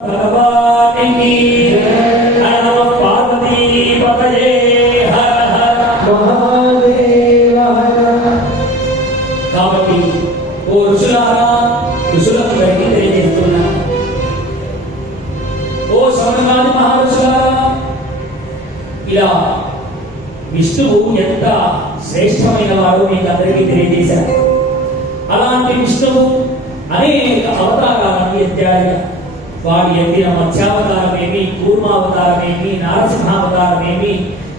కాబట్టి ఓ ఋషులారా, ఋషులకు బయట తెలియజేస్తున్నా. ఓ శౌనకాది మహర్షులారా, ఇలా విష్ణువు ఎంత శ్రేష్టమైన వాడు మీకు అందరికీ తెలియజేశారు. అలాంటి విష్ణువు అనేక అవతారాలను ఎత్తాడు. వాడు ఎత్తిన మత్స్యావతారమేమి, కూర్మావతారమేమి, నారసింహావతారమేమి,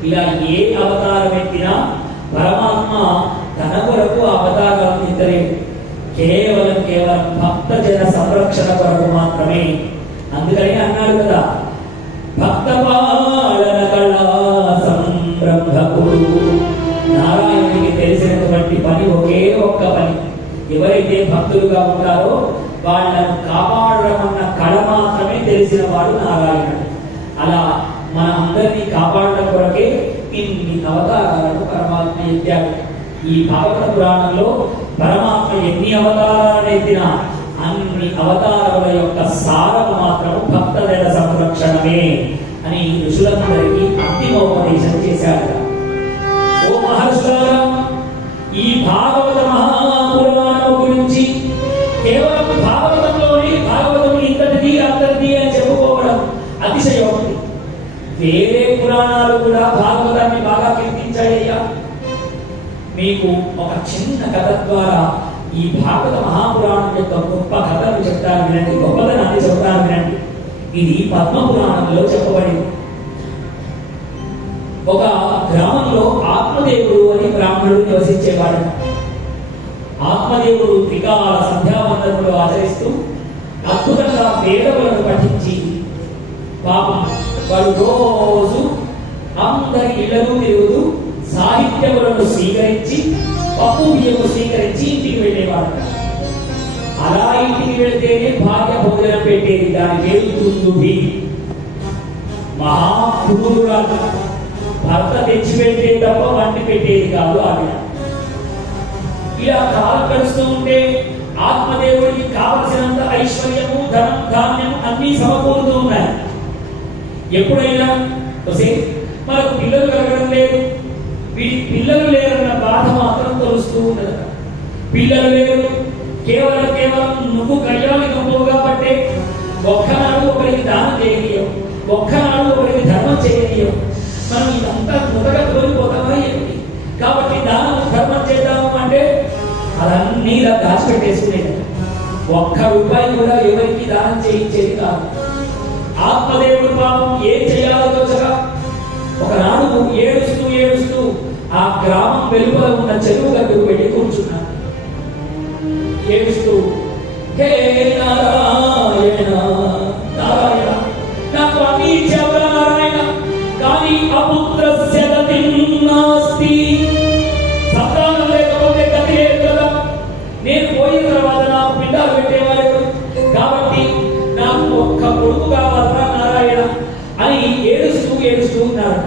ఇలా ఏ అవతారం ఎత్తినా పరమాత్మ తన కొరకు అవతారాలను ఎత్తలేదు. కేవలం భక్త జన సంరక్షణ కొరకు మాత్రమే. అందుకని అన్నాడు కదా, భక్త పాలన కళా సంరంభకుడు. నారాయణుడికి తెలిసినటువంటి పని ఒకే ఒక్క పని. ఎవరైతే భక్తులుగా ఉంటారో వాళ్ళను కాపాడమన్న కళ మాత్రమే తెలిసిన వాడు నారాయణుడు. అలా మన అందరినీ కాపాడడం కొరకే ఇన్ని అవతారాలను పరమాత్మ ఎత్తాడు. ఈ భాగవత పురాణంలో పరమాత్మ ఎన్ని అవతారాలను ఎత్తినా అన్ని అవతారముల యొక్క సారము మాత్రం భక్తజన సంరక్షణమే అని ఋషులందరికీ అంతిమోపదేశం చేశాడు. ఓ మహర్షులారా, ఈ భాగవత మహాపురాణం గురించి కేవలం భాగవతంలోనే భాగవతం ఇంతటిది అంతటిది అని చెప్పుకోవడం అతిశయోక్తి. వేరే పురాణాలు కూడా భాగవతాన్ని బాగా కీర్తించాయ్యా. మీకు ఒక చిన్న కథ ద్వారా ఈ భాగవత మహాపురాణం యొక్క గొప్ప కథను చెప్తాను వినండి, గొప్పదనాన్ని చెప్తాను వినండి. ఇది పద్మపురాణంలో చెప్పబడింది. ఒక గ్రామంలో ఆత్మదేవుడు అని బ్రాహ్మణుడు నివసించేవాడు. ఆత్మదేవుడు త్రికాల సంధ్యావందనములు ఆచరిస్తూ అద్భుతంగా వేదములను పఠించి పాపం వాడు రోజు అందరి ఇళ్లను తిరుగుతూ సాహిత్యములను స్వీకరించి పప్పు బియ్యము స్వీకరించి ఇంటికి వెళ్ళేవాడు. అలా ఇంటికి వెళితేనే భార్య భోజనం పెట్టేది. దాని పేరు దుందుభి. మహాపురుషురాలు. భర్త తెచ్చి పెడితే తప్ప వండి పెట్టేది కాదు ఆవిడ. ఇలా కాలం గడుస్తూ ఉంటే ఆత్మదేవుడికి కావలసినంత ఐశ్వర్యము, ధనం, ధాన్యం అన్ని సమకూరుతూ ఉన్నాయి. ఎప్పుడైనా మనకు పిల్లలు కలగడం లేదు, వీడి పిల్లలు లేరన్న బాధ మాత్రం తెలుస్తూ ఉన్నది. పిల్లలు లేరు, కేవలం నువ్వు కళ్యాణ కంపవు కాబట్టే ఒక్కనాడు ఒకరికి దానం చేయనీయం, ఒక్కనాడు ఒకరికి ధర్మం చేయనీయం. మనం ఇదంతా మొదగా కోల్పోతామా ఏమిటి? కాబట్టి దానం ధర్మం చేద్దాము అంటే అదన్నీ ఇలా దాచిపెట్టేసుకునేది. ఒక్క రూపాయి కూడా ఎవరికి దానం చేయించేది కాదు. ఆత్మదేవుడు పాపం ఏం చేయాలో తోచగా ఒకనాడు ఏడుస్తూ ఆ గ్రామం వెలుపల ఉన్న చెరువు గట్టుకు వెళ్ళి కూర్చున్నాడు. ఏడుస్తూ, హే నారాయణ నారాయణ, నాకు అన్నీ ఇచ్చావురా నారాయణ, కానీ అపుత్రస్య గతిం నాస్తి. సంతానం లేకపోతే గతి లేదు కదా. నేను పోయిన తర్వాత నాకు పిండాలు పెట్టేవాడు, కాబట్టి నాకు ఒక్క కొడుకు కావాలరా నారాయణ అని ఏడుస్తూ ఉన్నాడు.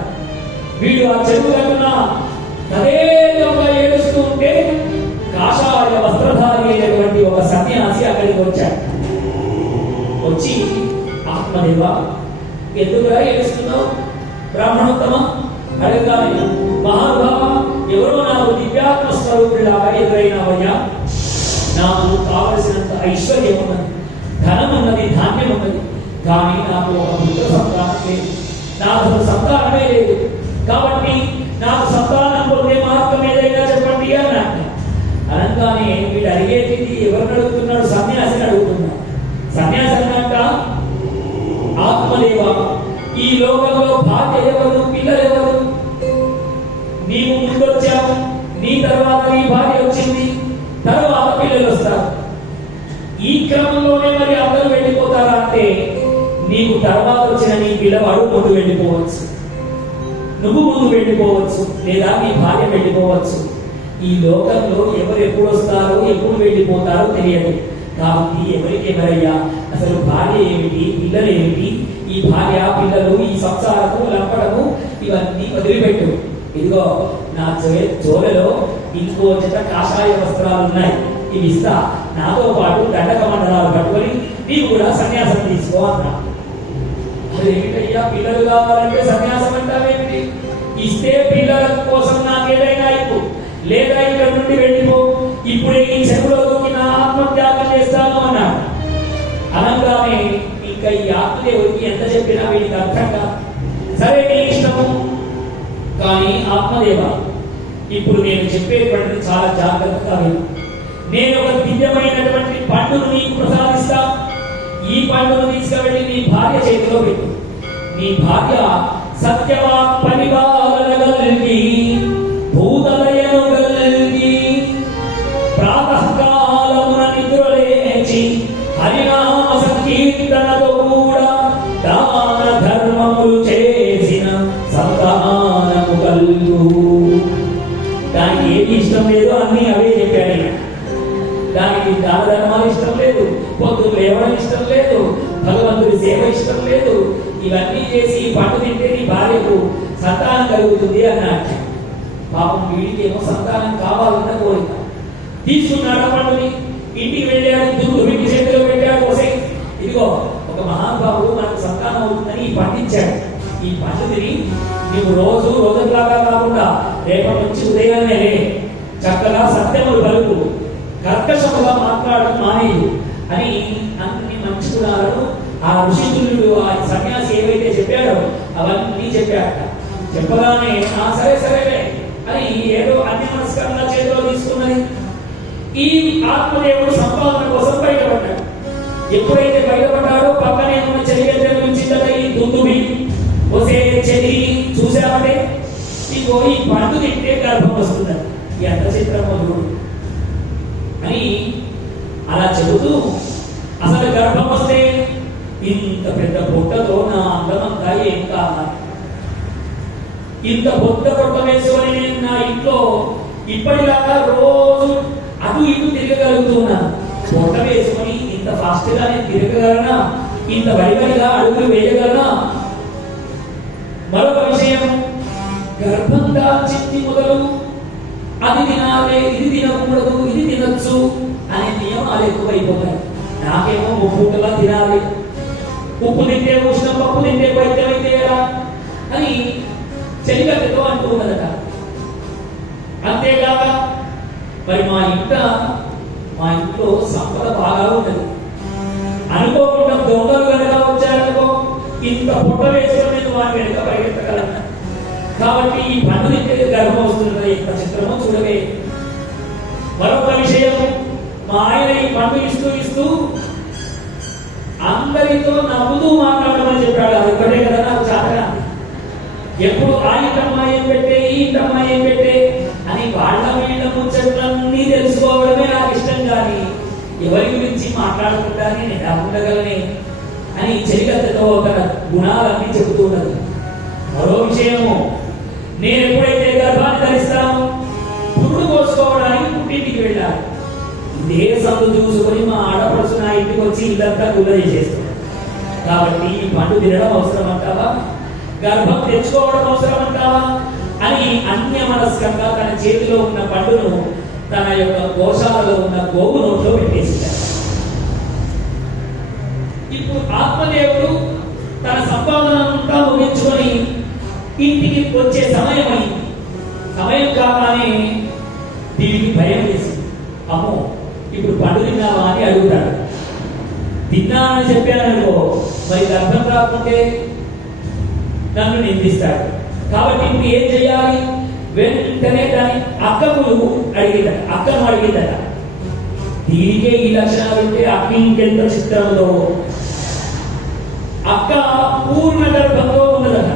వీడు ఆ చెరువు కట్టున తదేకంగా ఏడుస్తూ ఉంటే కాషాయ వస్త్రధారి అయినటువంటి ఒక సన్యాసి అక్కడికి వచ్చాడు. వచ్చి, ఆత్మదేవ ఎందుకురా ఏడుస్తున్నావు బ్రాహ్మణోత్తమ అడగగానే, మహానుభావ ఎవరో నాకు దివ్యాత్మ స్వరూపుడిలాగా ఎదురైనావయ్యా. నాకు కావలసినంత ఐశ్వర్యం ఉన్నది, ధనం ఉన్నది, ధాన్యం ఉన్నది, కానీ నాకు ఒక పుత్ర సంతానం లేదు. నాకు సంతానమే లేదు. కాబట్టి నాకు సంతానం పొందే మార్గం ఏదైనా చెప్పండి అన్నాడు. అనగానే వీడు అడిగేది ఎవరిని అడుగుతున్నాడు? సన్యాసిని అడుగుతున్నాడు. సన్యాసి అన్నాక, ఆత్మదేవ ఈ లోకంలో భార్య ఎవరు, పిల్లలు ఎవరు? నీవు ముందొచ్చావు, నీ తర్వాత నీ భార్య వచ్చింది, తర్వాత పిల్లలు వస్తారు. ఈ క్రమంలోనే మరి అందరూ వెళ్ళిపోతారా అంటే, నీకు తర్వాత వచ్చిన నీ పిల్లవాడు ముందు వెళ్ళిపోవచ్చు, నువ్వు ముందు వెళ్ళిపోవచ్చు, లేదా నీ భార్య వెళ్ళిపోవచ్చు. ఈ లోకంలో ఎవరు ఎప్పుడు వస్తారో ఎప్పుడు వెళ్ళిపోతారో తెలియదు. కాబట్టి ఎవరికెవరయ్యా అసలు భార్య ఏమిటి, పిల్లలు ఏమిటి? ఈ భార్య, పిల్లలు, ఈ సంసారము, లంపడము ఇవన్నీ వదిలిపెట్టు. ఇదిగో నా జోలలో ఇంకో జత కాషాయ వస్త్రాలు ఉన్నాయి, ఇవి ఇస్తా. నాతో పాటు దండక మండలాలు పట్టుకొని నీవు కూడా సన్యాసం తీసుకో అన్నా. అదేమిటయ్యా పిల్లలు కావాలంటే సన్యాసం అంటావేమిటి? ఇస్తే పిల్లల కోసం నాకేదైనా ఇప్పు, లేదా ఇక్కడ నుండి వెళ్ళిపో, ఇప్పుడే ఈ చెరువులో దూకి నా ఆత్మత్యాగం చేస్తాను అన్నాడు. అనగానే ఇంకా ఈ ఆత్మదేవుడికి ఎంత చెప్పినా వీడికి అర్థం కాదు. సరే నీ ఇష్టము, కానీ ఆత్మదేవ ఇప్పుడు నేను చెప్పేటువంటిది చాలా జాగ్రత్తగా విను. నేను ఒక దివ్యమైనటువంటి పండును నీకు ప్రసాదిస్తా. ఈ పండును తీసుకువెళ్ళి నీ భార్య చేతిలో పెట్టు. నీ భార్య సత్యవాక్ పరిపాలన కలిగి భూతలయను కలిగి ప్రాతకాలమున నిద్రలేచి హరినామ సంకీర్తనతో కూడా దాన ధర్మములు చేసిన సంతానము కలుగు. దానికి ఏది ఇష్టం లేదో అన్ని అవే చెప్పాడు. దానికి దాన ధర్మాలు ఇష్టం లేదు, పొద్దులు లేవడం ఇష్టం లేదు, భగవంతుడి సేవ ఇష్టం లేదు. ఇవన్నీ చేసి పండు తింటే నీ భార్యకు సంతానం కలుగుతుంది అన్నాడు. పాపం వీడికి ఏమో సంతానం కావాలన్న కోరిక. తీసుకున్నాడు పండుని, ఇంటికి వెళ్ళాడు, దుర్గు వీటి చేతిలో పెట్టాడు. వసే ఇదిగో ఒక మహానుభావుడు మనకు సంతానం అవుతుందని ఈ పండించాడు. ఈ పండు తిని నీవు రోజులాగా కాకుండా రేపటి నుంచి ఉదయాన్నే చక్కగా సత్యములు పలుకు, కర్కశముగా మాట్లాడడం మానేయు అని అన్ని మంచి గుణాలను ఆ ఋషితుల్యుడు ఆ సన్యాసి ఏవైతే చెప్పాడో అవన్నీ చెప్పాడట. చెప్పగానే సరేలే అని ఏదో అన్ని మనస్కరంగా చేతిలో తీసుకున్నది. ఈ ఆత్మదేవుడు సంపాదన కోసం బయటపడ్డాడు. ఎప్పుడైతే బయటపడ్డాడో పక్కనే ఉన్న చెలిగడ్డ నుంచి ఈ దుందుబి వసే చెలి చూసామంటే ఇగో ఈ పండు తింటే గర్భం వస్తుందని. ఎంత చిత్రమధుడు అని అలా చెబుతూ, అసలు గర్భం వస్తే ఇంత పెద్ద పొట్టతో నా అందమంతా ఏం కావాలి? ఇంత పొట్ట వేసుకొని నేను నా ఇంట్లో ఇప్పటిలాగా రోజు అటు ఇటు తిరగగలుగుతున్నాను. పొట్ట వేసుకొని ఇంత ఫాస్ట్ గా నేను తిరగగలనా? ఇంత వడివడిగా అడుగులు వేయగలనా? మరొక విషయం, గర్భం దాల్చింది మొదలు అది తినాలి, ఇది తినకూడదు, ఇది తినొచ్చు అనే నియమాలు ఎక్కువైపోతాయి. నాకేమో ముప్పుగా తినాలి, ఉప్పు తింటే ఉష్ణం, పప్పు తింటే వైద్యమైతే ఎలా అని చెలికత్తెతో అంటూ ఉన్నదట. అంతేకాక మరి మా ఇంట్లో సంపద బాగా ఉంటుంది. అనుకోకుండా దొంగలు కనుక వచ్చారనుకో, ఇంత పుట్ట వేసుకొని నేను వారి వెనుక పరిగెత్తగలను. కాబట్టి ఈ పండు తింటే గర్భం వస్తుంది. ఇంత చిత్రమో చూడవే. మరొక విషయం, మా ఆయన ఈ పండు ఇస్తూ అందరితో నవ్వుతూ మాట్లాడమని చెప్పాడు. అది ఒకటే కదా నాకు చాలా. ఎప్పుడు ఆ ఇంటమ్మా ఏం పెట్టే, ఈ ఇంటమ్మా ఏం పెట్టే అని వాళ్ళ వీళ్ళ ముచ్చట్లన్నీ తెలుసుకోవడమే నాకు ఇష్టం. కానీ ఎవరి గురించి మాట్లాడుకుంటానే నేను ఉండగలనే అని చెలికత్తెతో ఒక గుణాలన్నీ చెబుతూ ఉన్నది. మరో విషయము, నేను ఎప్పుడైతే గర్భాన్ని ధరిస్తాను, పురుడు కోసుకోవడానికి పుట్టింటికి వెళ్ళాలి. ఇదే సందు చూసుకొని మా ఆడపడుచు నా ఇంటికి వచ్చి ఇల్లంతా గుల్ల చేసేస్తున్నాడు. కాబట్టి ఈ పండు తినడం అవసరం అంటావా, గర్భం తెచ్చుకోవడం అవసరం అంటావా అని అన్యమనస్కంగా తన చేతిలో ఉన్న పండును తన యొక్క కోశాలలో ఉన్న గోగు నోట్లో పెట్టేసింటాడు. ఇప్పుడు ఆత్మదేవుడు తన సంపాదన అంతా ముగించుకొని ఇంటికి వచ్చే సమయం అయింది. సమయం కాగానే దీనికి భయం వేసింది. అమ్మో, ఇప్పుడు పండు తిన్నావా అని అడుగుతాడు. తిన్నా అని చెప్పాననుకో, మరి గర్భం రాకుంటే నన్ను నిందిస్తాడు. కాబట్టి ఇప్పుడు ఏం చేయాలి? వెంటనే దాని అక్కను అడిగిందట. దీనికే ఈ లక్షణాలు ఉంటే అక్క ఇంకెంత చిత్రంలో. అక్క పూర్ణ గర్భంలో ఉన్నదట.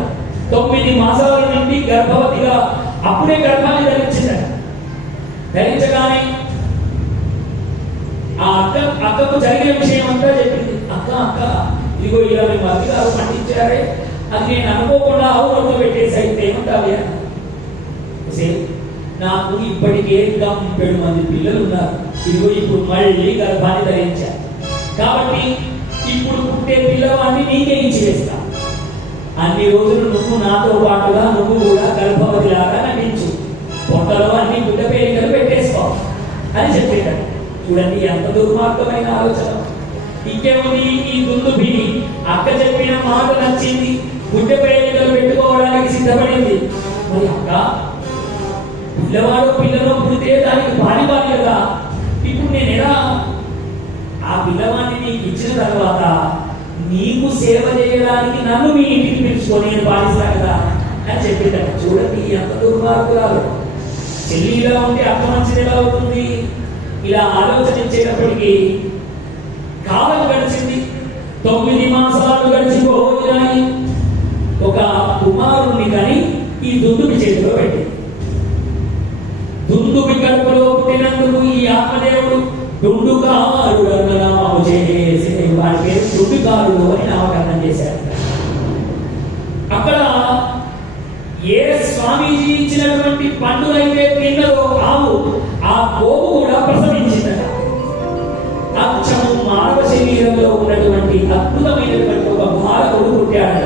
9 మాసాల నుండి గర్భవతిగా అప్పుడే గర్భాన్ని ధరించిందట. ధరించగానే ఆ అక్కకు జరిగిన విషయం అంతా చెప్పింది. అక్క ఇదిగో 20 మంది గారు పండించారే, అది నేను అనుకోకుండా అవునొట్టు పెట్టేసి అయితే ఏమంటావి? నాకు ఇప్పటికే 7 మంది పిల్లలు ఉన్నారు. ఇదిగో ఇప్పుడు మళ్ళీ గర్భాన్ని ధరించారు. కాబట్టి ఇప్పుడు పుట్టే పిల్లవాడిని నీకే ఇచ్చి వేస్తా. అన్ని రోజులు నువ్వు నాతో పాటుగా నువ్వు కూడా గర్భవతిలాగా నటించు, పొట్టలో అన్ని బిడ్డ పేరికలు పెట్టేసుకో అని చెప్పేటాడు. చూడండి ఎంత దుర్మార్గమైన ఆలోచన. ఇంకేముంది, ఈ దుందుబి అక్క చెప్పిన మాట నచ్చింది, గుడ్డె పేలికలు పెట్టుకోవడానికి సిద్ధపడింది. మరి అక్క పిల్లవాడు పిల్లలో పుడితే దానికి బాలి కదా, ఇప్పుడు నేను ఎలా ఆ పిల్లవాడిని నీకు ఇచ్చిన తర్వాత నీకు సేవ చేయడానికి నన్ను మీ ఇంటికి పిలుచుకొని నేను పాటిస్తా కదా అని చెప్పేట. చూడండి ఎంత దుర్మార్గురాలు. చెల్లి ఇలా ఉంటే అక్క మంచిది ఎలా అవుతుంది? ఇలా ఆలోచనించేటప్పటికీ కాలం గడిచింది. 9 మాసాలు గడిచిపోయినాయి. ఒక కుమారుణ్ణి కానీ ఈ దుందుబి చేతిలో పెట్టింది. దుందుబి కడుపులో పుట్టినందుకు ఈ ఆత్మదేవుడు దుండుకారుడు నామము చేసి వాడి పేరు దుండుకారుడు అని నామకరణం చేశారు. అక్కడ ఏ స్వామీజీ ఇచ్చినటువంటి పండుగైతే తిన్నదో ఆవు, ఆ గోవు కూడా ప్రసవించిందట. అచ్చము మానవ శరీరంలో ఉన్నటువంటి అద్భుతమైనటువంటి ఒక బాలకుడు పుట్టాడట.